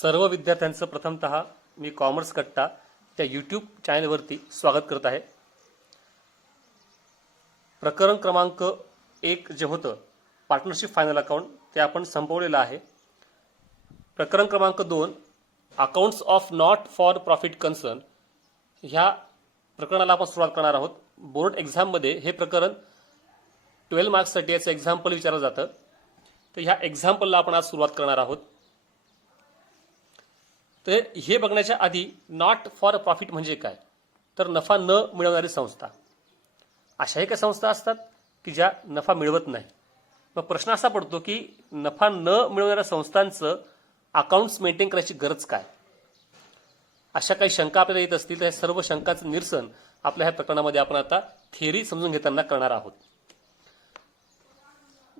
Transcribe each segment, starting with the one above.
सर्व विद्यार्थ्यांचं प्रथमतः मी कॉमर्स कट्टा त्या यूट्यूब चॅनलवरती स्वागत करत आहे। प्रकरण क्रमांक 1 जे होतं पार्टनरशिप फायनल अकाउंट ते आपण संपवलेलं आहे। प्रकरण क्रमांक 2 accounts of not for profit concern ह्या प्रकरणाला आपण सुरुवात करणार आहोत। बोर्ड एक्झाम मध्ये हे प्रकरण 12 मार्क्ससाठी याचं एक्झाम्पल विचारलं जातं, तर ह्या एक्झाम्पलला आपण आज सुरुवात करणार आहोत। तर हे बघण्याच्या आधी नॉट फॉर प्रॉफिट म्हणजे काय, तर नफा न मिळवणारी संस्था। अशाही काही संस्था असतात की ज्या नफा मिळवत नाही। मग प्रश्न असा पडतो की नफा न मिळवणाऱ्या संस्थांचं अकाउंट्स मेंटेन करायची गरज काय। अशा काही शंका आपल्याला येत असतील तर या सर्व शंकांचं निरसन आपल्या ह्या प्रकरणामध्ये आपण आता थिअरी समजून घेताना करणार आहोत।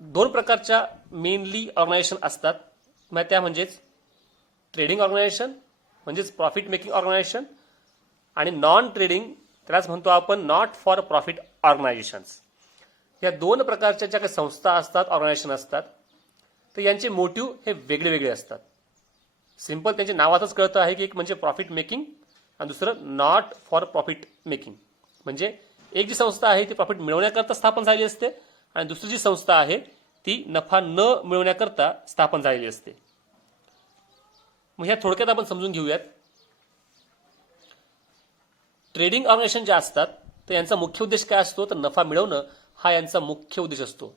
दोन प्रकारच्या मेनली ऑर्गनायझेशन असतात, मग त्या म्हणजेच ट्रेडिंग ऑर्गनायझेशन म्हणजेच प्रॉफिट मेकिंग ऑर्गनायझेशन आणि नॉन ट्रेडिंग त्यालाच म्हणतो आपण नॉट फॉर प्रॉफिट ऑर्गनायझेशन्स। या दोन प्रकारच्या ज्या काही संस्था असतात, ऑर्गनायझेशन असतात, तर यांचे मोटिव्ह हे वेगळे वेगळे असतात। सिंपल त्यांच्या नावातच कळतं आहे की एक म्हणजे प्रॉफिट मेकिंग आणि दुसरं नॉट फॉर प्रॉफिट मेकिंग। म्हणजे एक जी संस्था आहे ती प्रॉफिट मिळवण्याकरता स्थापन झालेली असते आणि दुसरी जी संस्था आहे ती नफा न मिळवण्याकरता स्थापन झालेली असते। मग ह्या थोडक्यात आपण समजून घेऊयात। ट्रेडिंग ऑर्गनायझेशन ज्या असतात तर यांचा मुख्य उद्देश काय असतो, तर नफा मिळवणं हा यांचा मुख्य उद्देश असतो।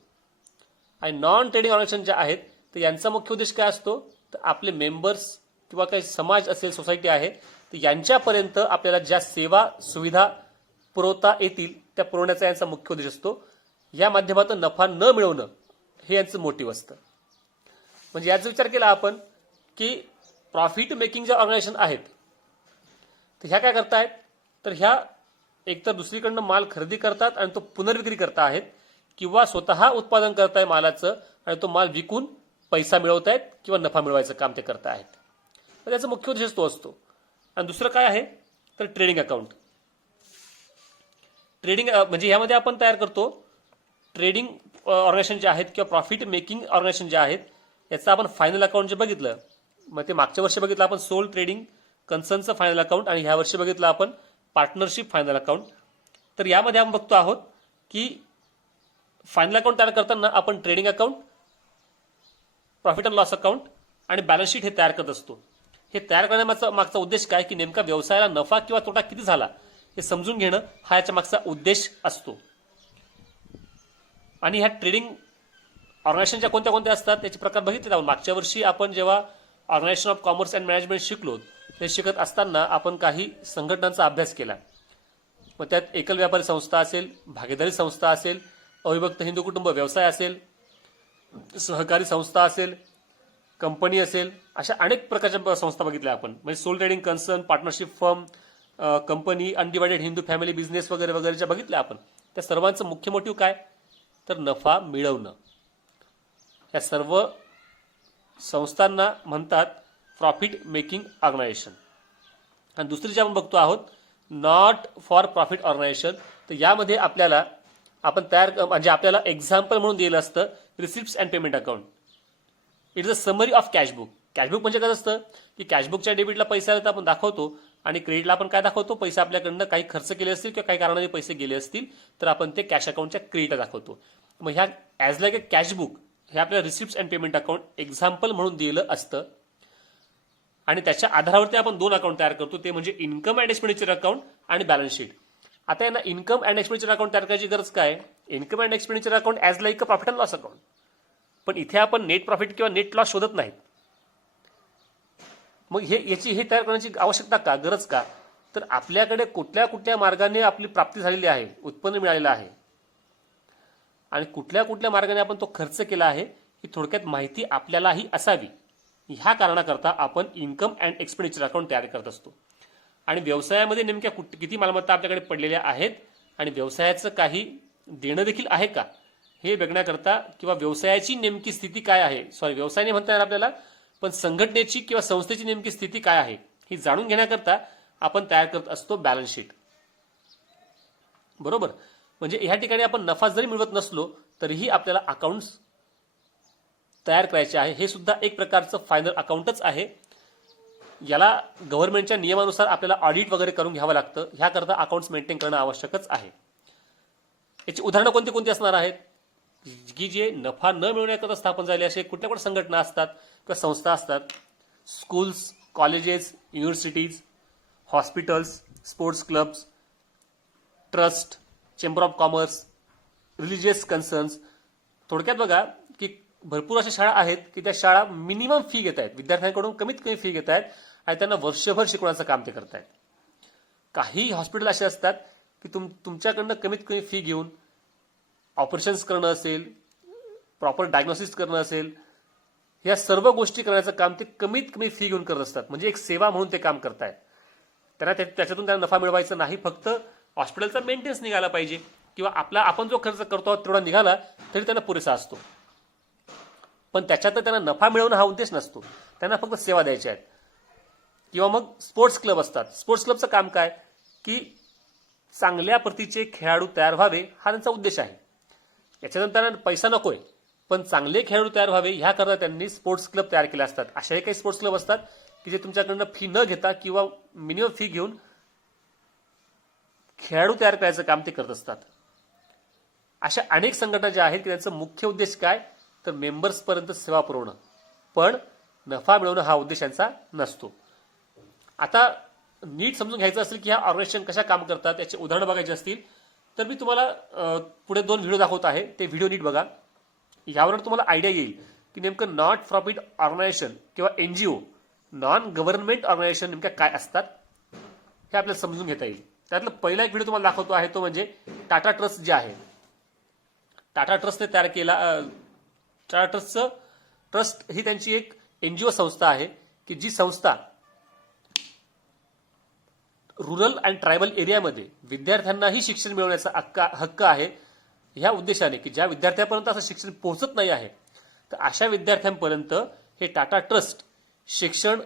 आणि नॉन ट्रेडिंग ऑर्गनायझेशन ज्या आहेत तर यांचा मुख्य उद्देश काय असतो, तर आपले मेंबर्स किंवा काही समाज असेल, सोसायटी आहे, तर यांच्यापर्यंत आपल्याला ज्या सेवा सुविधा पुरवता येतील त्या पुरवण्याचा यांचा मुख्य उद्देश असतो। या माध्यमातून नफा न मिळवणं हे यांचं मोटिव्ह असतं। म्हणजे याचा विचार केला आपण की प्रॉफिट मेकिंग ज्या ऑर्गनायझेशन आहेत तर ह्या काय करतायत, तर ह्या एकतर दुसरीकडनं माल खरेदी करतात आणि तो पुनर्विक्री करता आहेत, किंवा स्वतः उत्पादन करताय मालाचं आणि तो माल विकून पैसा मिळवतायत किंवा नफा मिळवायचं काम ते करता आहेत। तर त्याचा मुख्य उद्देश तो असतो। आणि दुसरं काय आहे, तर ट्रेडिंग अकाउंट। ट्रेडिंग म्हणजे यामध्ये आपण तयार करतो ट्रेडिंग ऑर्गनायझेशन जे आहेत किंवा प्रॉफिट मेकिंग ऑर्गनायझेशन जे आहेत याचं आपण फायनल अकाउंट जे बघितलं, मग ते मागच्या वर्षी बघितलं आपण सोल ट्रेडिंग कन्सर्नचं फायनल अकाउंट आणि ह्या वर्षी बघितलं आपण पार्टनरशिप फायनल अकाउंट। तर यामध्ये आपण बघतो आहोत की फायनल अकाउंट तयार करताना आपण trading account, profit and loss account आणि बॅलन्स शीट हे तयार करत असतो। हे तयार करण्याचा मागचा उद्देश काय की नेमका व्यवसायाला नफा किंवा तोटा किती झाला हे समजून घेणं हा याच्या मागचा उद्देश असतो। आणि ह्या ट्रेडिंग ऑर्गनायझेशनच्या कोणत्या कोणत्या असतात त्याचे प्रकार बघितले आपण मागच्या वर्षी। आपण जेव्हा organisation of commerce and management शिकलो ते शिकत असताना आपण काही संघटनांचा अभ्यास केला। मग त्यात एकल व्यापारी संस्था असेल, भागीदारी संस्था असेल, अविभक्त हिंदू कुटुंब व्यवसाय असेल, सहकारी संस्था असेल, कंपनी असेल, अशा अनेक प्रकारच्या संस्था बघितल्या आपण। म्हणजे sole trading concern, partnership firm, company, undivided Hindu family business वगैरे वगैरे ज्या बघितल्या आपण, त्या सर्वांचं मुख्य मोटिव्ह काय, तर नफा मिळवणं। या सर्व संस्थांना म्हणतात प्रॉफिट मेकिंग ऑर्गनायझेशन। आणि दुसरी जे आपण बघतो आहोत नॉट फॉर प्रॉफिट ऑर्गनायझेशन, तर यामध्ये आपल्याला आपण म्हणजे आपल्याला एक्झाम्पल म्हणून दिलं असतं receipts and payment account. It is a summary of cashbook. Cashbook म्हणजे काय असतं की कॅशबुकच्या डेबिटला पैसे आले तर आपण दाखवतो आणि क्रेडिटला आपण काय दाखवतो, पैसे आपल्याकडनं काही खर्च केले असतील किंवा काही कारणाने पैसे गेले असतील तर आपण ते कॅश अकाउंटच्या क्रेडिटला दाखवतो। मग ह्या ॲज लाईक अ कॅशबुक हे आपल्याला receipts and payment account example म्हणून दिलं असतं। आणि त्याच्या आधारावरती आपण दोन अकाउंट तयार करतो, ते म्हणजे इन्कम अँड एक्सपेंडिचर अकाउंट आणि बॅलन्स शीट। आता यांना इन्कम अँड एक्सपेंडिचर अकाउंट तयार करायची गरज काय, income and expenditure account as like a profit and loss account, पण इथे आपण नेट प्रॉफिट किंवा नेट लॉस शोधत नाहीत। मग हे तयार करण्याची आवश्यकता का, गरज का, तर आपल्याकडे कुठल्या कुठल्या मार्गाने आपली प्राप्ती झालेली आहे, उत्पन्न मिळालेलं आहे आणि कुठल्या कुठल्या मार्गाने आपण तो खर्च केला आहे ही थोडक्यात माहिती आपल्यालाही असावी। ह्या कारणाकरता आपण इन्कम अँड एक्सपेंडिचर अकाउंट तयार करत असतो। आणि व्यवसायामध्ये नेमक्या किती मालमत्ता आपल्याकडे पडलेल्या आहेत आणि व्यवसायाचं काही देणं देखील आहे का हे बघण्याकरता, किंवा व्यवसायाची नेमकी स्थिती काय आहे, व्यवसायाने म्हणता येणार आपल्याला, पण संघटनेची किंवा संस्थेची नेमकी स्थिती काय आहे ही जाणून घेण्याकरता आपण तयार करत असतो बॅलन्स शीट। बरोबर, म्हणजे ह्या ठिकाणी आपण नफा जरी मिळवत नसलो तरीही आपल्याला अकाउंट्स तयार करायचे आहे। हे सुद्धा एक प्रकारचं फायनल अकाउंटच आहे। याला गव्हर्नमेंटच्या नियमानुसार आपल्याला ऑडिट वगैरे करून घ्यावं लागतं. ह्याकरता अकाउंट्स मेंटेन करणं आवश्यकच आहे. याची उदाहरणं कोणती कोणती असणार आहेत की जे नफा न मिळवण्याकरता स्थापन झाले असे कुठल्या कुठल्या संघटना असतात किंवा संस्था असतात. Schools, colleges, universities, hospitals, sports clubs, trust, chamber of commerce, religious concerns. थोडक्यात बघा की भरपूर अशा शाळा आहेत की त्या शाळा मिनिमम फी घेत आहेत, विद्यार्थ्यांकडून कमीत कमी फी घेत आहेत आणि त्यांना वर्षभर शिकवण्याचं काम ते करत आहेत. काही हॉस्पिटल असे असतात की तुमच्याकडनं कमीत कमी फी घेऊन ऑपरेशन्स करणं असेल, प्रॉपर डायग्नोसिस करणं असेल, या सर्व गोष्टी करण्याचं काम ते कमीत कमी फी घेऊन करत असतात. म्हणजे एक सेवा म्हणून ते काम करतायत. त्याच्यातून त्यांना नफा मिळवायचा नाही, फक्त हॉस्पिटलचा मेंटेनन्स निघाला पाहिजे किंवा आपण जो खर्च करतो तेवढा निघाला तरी त्यांना पुरेसा असतो. पण त्याच्यात त्यांना नफा मिळवणं हा उद्देश नसतो, त्यांना फक्त सेवा द्यायच्या आहेत. किंवा मग स्पोर्ट्स क्लब असतात. स्पोर्ट्स क्लबचं काम काय की चांगल्या प्रतीचे खेळाडू तयार व्हावे हा त्यांचा उद्देश आहे. याच्यानंतर पैसा नकोय, पण चांगले खेळाडू तयार व्हावे ह्याकरता त्यांनी स्पोर्ट्स क्लब तयार केले असतात. अशाही काही स्पोर्ट्स क्लब असतात की जे तुमच्याकडनं फी न घेता किंवा मिनिमम फी घेऊन खेळाडू तयार करायचं काम ते करत असतात. अशा अनेक संघटना ज्या आहेत की त्यांचा मुख्य उद्देश काय तर मेंबर्सपर्यंत सेवा पुरवणं, पण नफा मिळवणं हा उद्देश यांचा नसतो. आता नीट समजून घ्यायचं असेल की ह्या ऑर्गनायझेशन कशा काम करतात, याचे उदाहरणं बघायचे असतील तर मी तुम्हाला पुढे 2 व्हिडिओ दाखवत आहे. ते व्हिडिओ नीट बघा. यावर तुम्हाला आयडिया येईल की नेमकं नॉट प्रॉफिट ऑर्गनायझेशन किंवा एनजीओ, नॉन गव्हर्नमेंट ऑर्गनायझेशन नेमक्या काय असतात हे आपल्याला समजून घेता येईल. त्यातला पहिला एक व्हिडिओ तुम्हाला दाखवतो आहे तो म्हणजे टाटा ट्रस्ट जे आहे. टाटा ट्रस्टने तयार केला. टाटा ट्रस्ट ही त्यांची एक एनजीओ संस्था आहे की जी संस्था रुरल अँड ट्रायबल एरियामध्ये विद्यार्थ्यांनाही शिक्षण मिळवण्याचा हक्क आहे ह्या उद्देशाने की ज्या विद्यार्थ्यांपर्यंत असं शिक्षण पोहोचत नाही आहे तर अशा विद्यार्थ्यांपर्यंत हे टाटा ट्रस्ट शिक्षणचा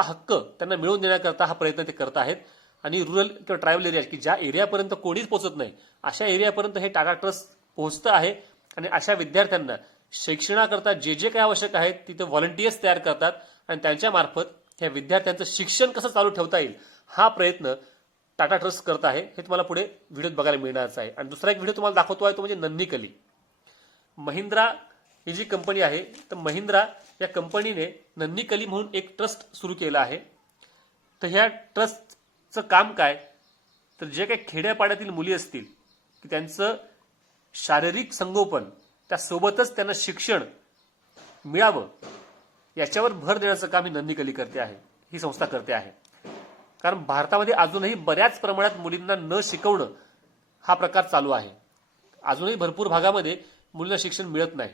हक्क त्यांना मिळवून देण्याकरता हा प्रयत्न ते करत आहेत. आणि रुरल किंवा ट्रायबल एरिया की ज्या एरियापर्यंत कोणीच पोहोचत नाही अशा एरियापर्यंत हे टाटा ट्रस्ट पोहोचतं आहे आणि अशा विद्यार्थ्यांना शिक्षणाकरता जे जे काही आवश्यक आहे तिथे व्हॉलंटियर्स तयार करतात आणि त्यांच्या मार्फत ह्या विद्यार्थ्यांचं शिक्षण कसं चालू ठेवता येईल हा प्रयत्न टाटा ट्रस्ट करत आहे. हे तुम्हाला पुढे व्हिडिओत बघायला मिळणारच आहे. आणि दुसरा एक व्हिडिओ तुम्हाला दाखवतो आहे तो म्हणजे नन्नीकली. महिंद्रा ही जी कंपनी आहे तर महिंद्रा या कंपनीने नन्नीकली म्हणून एक ट्रस्ट सुरू केला आहे. तर ह्या ट्रस्टचं काम काय तर जे काही खेड्यापाड्यातील मुली असतील की त्यांचं शारीरिक संगोपन त्यासोबतच त्यांना शिक्षण मिळावं याच्यावर भर देण्याचं काम ही नन्नीकली करते आहे, ही संस्था करते आहे. कारण भारतामध्ये अजूनही बऱ्याच प्रमाणात मुलींना न शिकवणं हा प्रकार चालू आहे. अजूनही भरपूर भागामध्ये मुलींना शिक्षण मिळत नाही.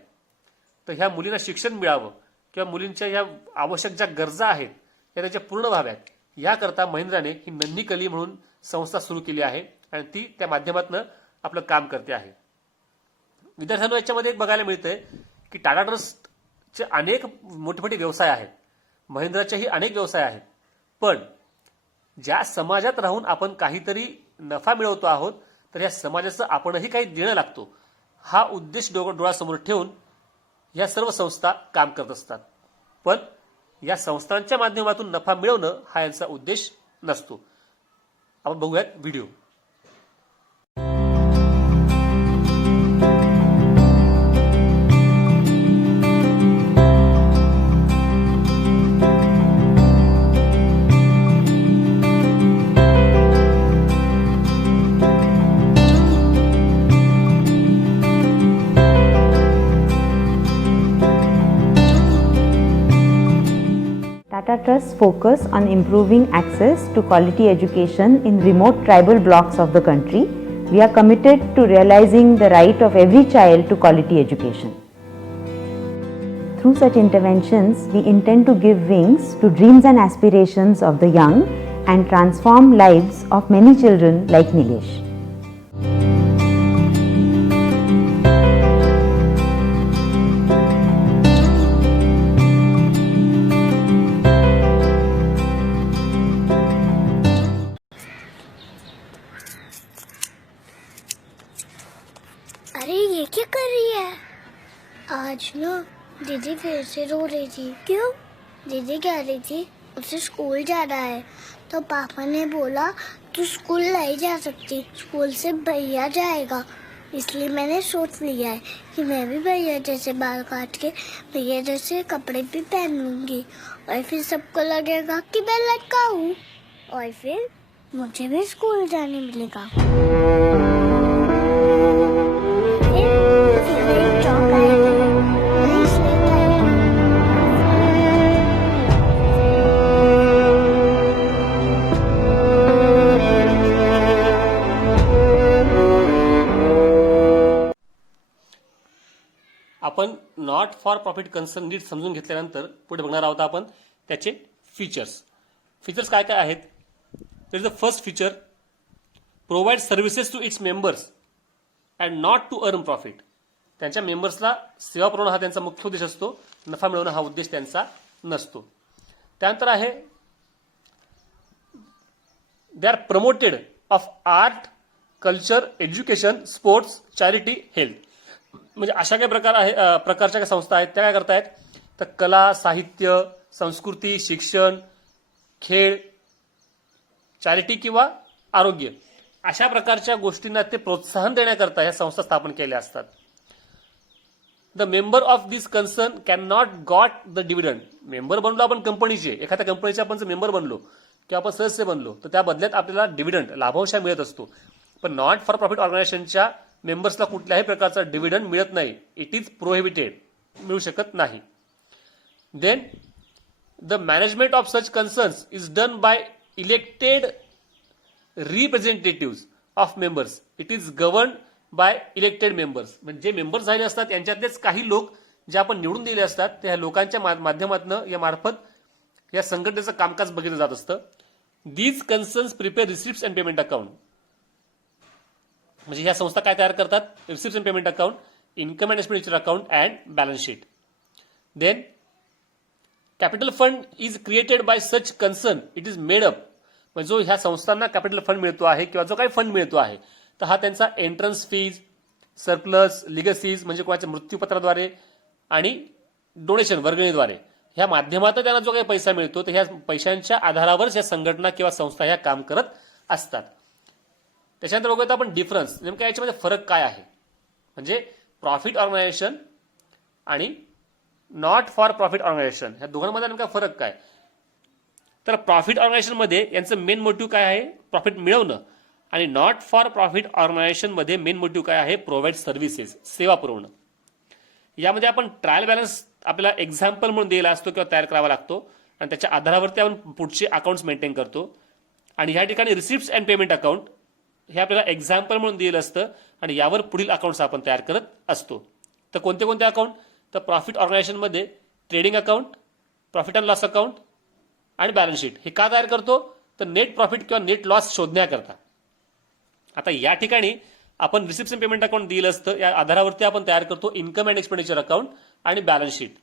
तर ह्या मुलींना शिक्षण मिळावं किंवा मुलींच्या ह्या आवश्यक ज्या गरजा आहेत त्या त्याच्या पूर्ण व्हाव्यात याकरता महिंद्राने ही नन्नीकली म्हणून संस्था सुरू केली आहे आणि ती त्या माध्यमातून आपलं काम करते आहे. विद्यार्थ्यांना याच्यामध्ये एक बघायला मिळतंय की टाटा ट्रस्टचे अनेक मोठे मोठे व्यवसाय आहेत, महिंद्राचेही अनेक व्यवसाय आहेत, पण ज्या समाजात राहून आपण काहीतरी नफा मिळवतो आहोत तर या समाजाचं आपणही काही देणं लागतो हा उद्देश डोळ्यासमोर ठेवून या सर्व संस्था काम करत असतात. पण या संस्थांच्या माध्यमातून नफा मिळवणं हा यांचा उद्देश नसतो. आपण बघूयात video. Tata Trust's focus on improving access to quality education in remote tribal blocks of the country. We are committed to realizing the right of every child to quality education. Through such interventions, we intend to give wings to dreams and aspirations of the young and transform lives of many children like Nilesh. अरे ये क्या कर रही है? आज ना दीदी फिर से रो रही थी। क्यों? दीदी कह रही थी उसे स्कूल जाना है, तो पापा ने बोला तू स्कूल नहीं जा सकती, स्कूल से भैया जाएगा। इसलिए मैंने सोच लिया है कि मैं भी भैया जैसे बाल काट के भैया जैसे कपड़े भी पहन लूंगी, और फिर सबको लगेगा कि मैं लड़का हूँ, और फिर मुझे भी स्कूल जाने मिलेगा। फिर एक चौक आएगा, मैं इसलिए खाएगी। आपण नॉट फॉर प्रॉफिट कन्सर्न नीट समजून घेतल्यानंतर पुढे बघणार आहोत आपण त्याचे फीचर्स. फीचर्स काय काय आहेत? There is the first feature, provide services to its members and not to earn profit. त्यांच्या मेंबर्सला सेवा पुरवणं हा त्यांचा मुख्य उद्देश असतो, नफा मिळवणं हा उद्देश त्यांचा नसतो. त्यानंतर आहे they are promoted of art, culture, education, sports, charity, health. म्हणजे अशा काही प्रकारच्या काही संस्था आहेत त्या काय करतायत, तर कला, साहित्य, संस्कृती, शिक्षण, खेळ, चॅरिटी किंवा आरोग्य अशा प्रकारच्या गोष्टींना ते प्रोत्साहन देण्याकरता ह्या संस्था स्थापन केल्या असतात. The member of this concern can not got the dividend. Member बनलो आपण कंपनीचे, एखाद्या कंपनीचे आपण जर मेंबर बनलो किंवा आपण सदस्य बनलो तर त्या बदल्यात आपल्याला डिव्हिडंड लाभांश मिळत असतो. पण नॉट फॉर प्रॉफिट ऑर्गनायझेशनच्या मेंबर्सला कुठल्याही प्रकारचा डिव्हिडंड मिळत नाही. इट इज प्रोहिबिटेड, मिळू शकत नाही. Then the management of such concerns is done by elected representative of members. It is govern by elected members. म्हणजे जे मेंबर्स झाले असतात यांच्यातलेच काही लोक जे आपण निवडून दिले असतात त्या लोकांच्या माध्यमातून या मार्फत या संघटनेचं कामकाज बघितलं जात असतं. These concerns prepare receipts and payment account. म्हणजे ह्या संस्था काय तयार करतात, receipts and payment account, income and expenditure account and balance sheet. Then capital fund is created by such concern, it is made up. म्हणजे जो ह्या संस्थांना कॅपिटल फंड मिळतो आहे किंवा जो काही फंड मिळतो आहे तर हा त्यांचा एंट्रन्स फीज, सरप्लस, लिगसीज म्हणजे कोणाच्या मृत्यूपत्राद्वारे आणि डोनेशन वर्गणीद्वारे ह्या माध्यमातून त्यांना जो काही पैसा मिळतो तर ह्या पैशांच्या आधारावरच या संघटना किंवा संस्था ह्या काम करत असतात. त्याच्यानंतर बघूयात आपण डिफरन्स, नेमका याच्यामध्ये फरक काय आहे. म्हणजे प्रॉफिट ऑर्गनायझेशन आणि नॉट फॉर प्रॉफिट ऑर्गनायझेशन ह्या दोघांमध्ये नेमका फरक काय. तर प्रॉफिट ऑर्गनायझेशनमध्ये यांचं मेन मोटिव्ह काय आहे, प्रॉफिट मिळवणं. आणि नॉट फॉर प्रॉफिट ऑर्गनायझेशनमध्ये मेन मोटिव्ह काय आहे, प्रोव्हाइड सर्व्हिसेस, सेवा पुरवणं. यामध्ये आपण ट्रायल बॅलन्स आपल्याला एक्झाम्पल म्हणून दिला असतो किंवा तयार करावा लागतो आणि त्याच्या आधारावरती आपण पुढचे अकाउंट्स मेंटेन करतो. आणि ह्या ठिकाणी रिसिप्ट्स अँड पेमेंट अकाउंट हे आपल्याला एक्झाम्पल म्हणून दिलं असतं आणि यावर पुढील अकाउंट्स आपण तयार करत असतो. तर कोणते कोणते अकाउंट, तर प्रॉफिट ऑर्गनायझेशनमध्ये trading account, profit and loss account आणि बॅलन्स शीट हे का तयार करतो, तर नेट प्रॉफिट किंवा नेट लॉस शोधण्याकरता. आता या ठिकाणी आपण रिसिप्ट्स अँड पेमेंट अकाउंट दिलं असतं, या आधारावरती आपण तयार करतो इन्कम अँड एक्सपेंडिचर अकाउंट आणि बॅलन्स शीट.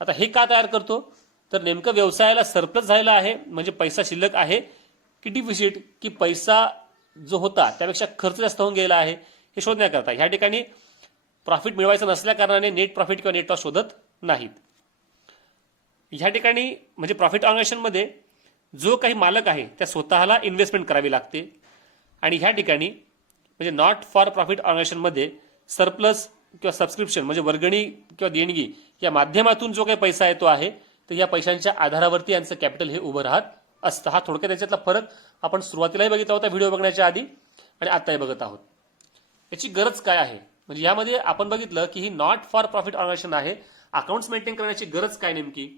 आता हे का तयार करतो, तर नेमकं व्यवसायाला सरप्लस झालेला आहे म्हणजे पैसा शिल्लक आहे की डिफिसिट, की पैसा जो होता त्यापेक्षा खर्च जास्त होऊन गेला आहे हे शोधण्याकरता. ह्या ठिकाणी प्रॉफिट मिळवायचं नसल्या कारणाने नेट प्रॉफिट किंवा नेट लॉस शोधत नाहीत. ह्या ठिकाणी म्हणजे प्रॉफिट ऑर्गनायझेशनमध्ये जो काही मालक आहे त्या स्वतःला इन्व्हेस्टमेंट करावी लागते. आणि ह्या ठिकाणी म्हणजे नॉट फॉर प्रॉफिट ऑर्गनायझेशनमध्ये सरप्लस किंवा सबस्क्रिप्शन म्हणजे वर्गणी किंवा देणगी या माध्यमातून जो काही पैसा येतो आहे तर या पैशांच्या आधारावरती यांचं कॅपिटल हे उभं राहत असतं. हा थोडक्यात त्याच्यातला फरक आपण सुरुवातीलाही बघितला होता व्हिडिओ बघण्याच्या आधी आणि आताही बघत आहोत. याची गरज काय आहे, म्हणजे यामध्ये आपण बघितलं की ही नॉट फॉर प्रॉफिट ऑर्गनायझेशन आहे. अकाउंट्स मेंटेन करण्याची गरज काय नेमकी,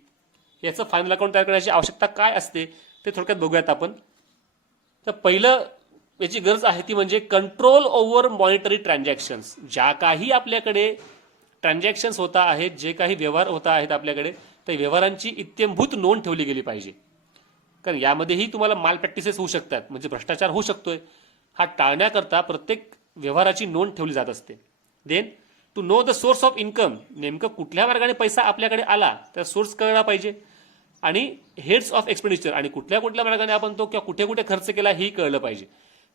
याचं फायनल अकाउंट तयार करण्याची आवश्यकता काय असते ते थोडक्यात बघूयात आपण. तर पहिलं याची गरज आहे ती म्हणजे कंट्रोल ओव्हर मॉनिटरी ट्रान्झॅक्शन्स. ज्या काही आपल्याकडे ट्रान्झॅक्शन्स होता आहेत, जे काही व्यवहार होता आहेत आपल्याकडे, त्या व्यवहारांची इत्यंभूत नोंद ठेवली गेली पाहिजे. कारण यामध्येही तुम्हाला माल प्रॅक्टिसेस होऊ शकतात, म्हणजे भ्रष्टाचार होऊ शकतोय. हा टाळण्याकरता प्रत्येक व्यवहाराची नोंद ठेवली जात असते. Then to know the source of income, नेमकं कुठल्या मार्गाने पैसा आपल्याकडे आला त्या सोर्स कळला पाहिजे. आणि हेड्स ऑफ एक्सपेंडिचर, आणि कुठल्या कुठल्या मार्गाने आपण तो किंवा कुठे कुठे खर्च केला हेही कळलं पाहिजे.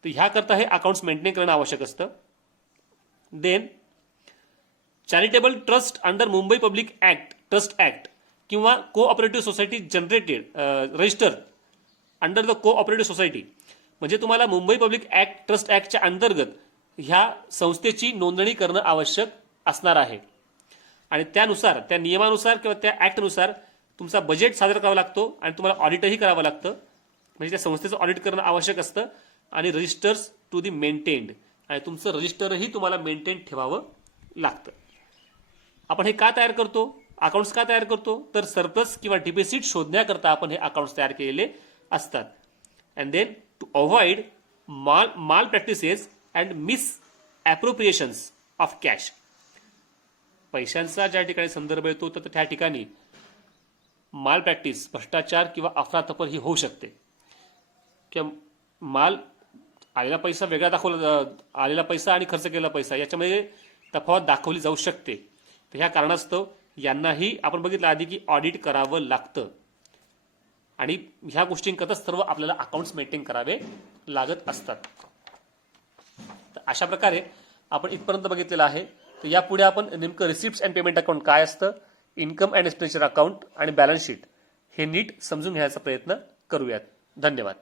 तर ह्याकरता हे अकाउंट्स मेंटेन करणं आवश्यक असतं. Then charitable trust under Mumbai public act, trust act किंवा cooperative society generated register under the cooperative society, म्हणजे तुम्हाला मुंबई पब्लिक ऍक्ट ट्रस्ट ऍक्टच्या अंतर्गत ह्या संस्थेची नोंदणी करणं आवश्यक असणार आहे. आणि त्यानुसार, त्या नियमानुसार किंवा त्या ऍक्टनुसार तुमचा बजेट सादर करावा लागतो आणि तुम्हाला ऑडिटही करावं लागतं. म्हणजे त्या संस्थेचं ऑडिट करणं आवश्यक असतं आणि रजिस्टर्स टू दी मेंटेन्ड, आणि तुमचं रजिस्टरही तुम्हाला मेंटेन ठेवावं लागतं. आपण हे का तयार करतो, अकाउंट्स का तयार करतो, तर सरप्लस किंवा डिपॉझिट शोधण्याकरता आपण हे अकाउंट्स तयार केलेले असतात. And then to avoid malpractices and misappropriations of cash. पैशांचा ज्या ठिकाणी संदर्भ येतो तर त्या ठिकाणी माल प्रॅक्टिस, भ्रष्टाचार किंवा अफरातफर ही होऊ शकते. किंवा माल आलेला पैसा वेगळा दाखवला, आलेला पैसा आणि खर्च केलेला पैसा याच्यामध्ये तफावत दाखवली जाऊ शकते. तर ह्या कारणास्तव यांनाही आपण बघितलं आधी की ऑडिट करावं लागतं आणि ह्या गोष्टींकरता सर्व आपल्याला अकाउंट्स मेंटेन करावे लागत असतात. तर अशा प्रकारे आपण इथपर्यंत बघितलेलं आहे. तर यापुढे आपण नेमकं रिसिप्ट्स अँड पेमेंट अकाउंट काय असतं, इन्कम अँड एक्सपेंडिचर अकाउंट आणि बॅलन्स शीट हे नीट समजून घ्यायचा प्रयत्न करूयात. धन्यवाद.